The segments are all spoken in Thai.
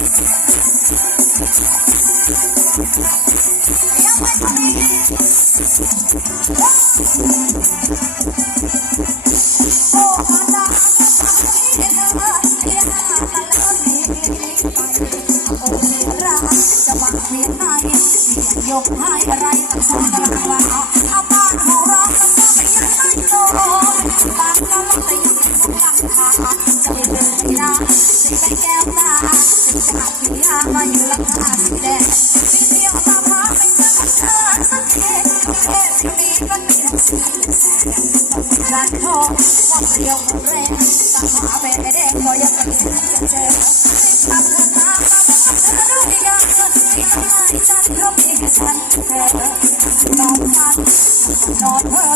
ยกให้อะไรตั้งสองตารางวาเอาบ้านของเรามันก็ไม่ยังไม่โตบางเราแต่ยังไม่คงหาไม่เดินได้สิไปแก้วตาสิจะหักพิยามาอยู่หลังคเดียวตาพาไม่เจอเธอสักทีที่มีมันมีทั้งสีแสงต้องรันทองมองเดียวหมดแรงตั้งหาเป็นแดงก็ยังไม่เห็นจะเจอทำเธอมาเธอรู้อีกอย่าที่ทำให้ฉันรบอีกฉันเธอนอนพักนอนเพ้อ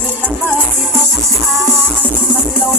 ที่ละเมอที่ต้องทำมันลง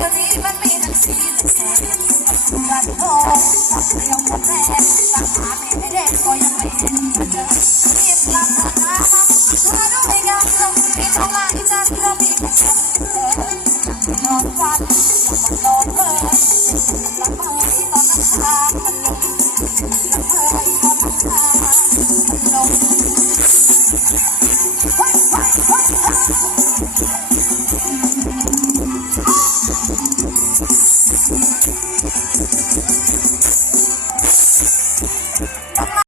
ชีวนี้มันมีทั้งสีทั้งแสงรันโทสักเดียวหมดแรงตั้งหาไม่ได้ก็ยังไม่เห็นเจอรีบกลับมาหาดูยังลงที่ทำลายใจเรามีแค่ฉันเธอนอนฝันยังมันนอนเพ้อละเมอที่ตอนน้ำตามันลงละเมอที่ตอนน้ำตามันลงเฮ้ยเฮ้ยเฮ้ยเฮ้ย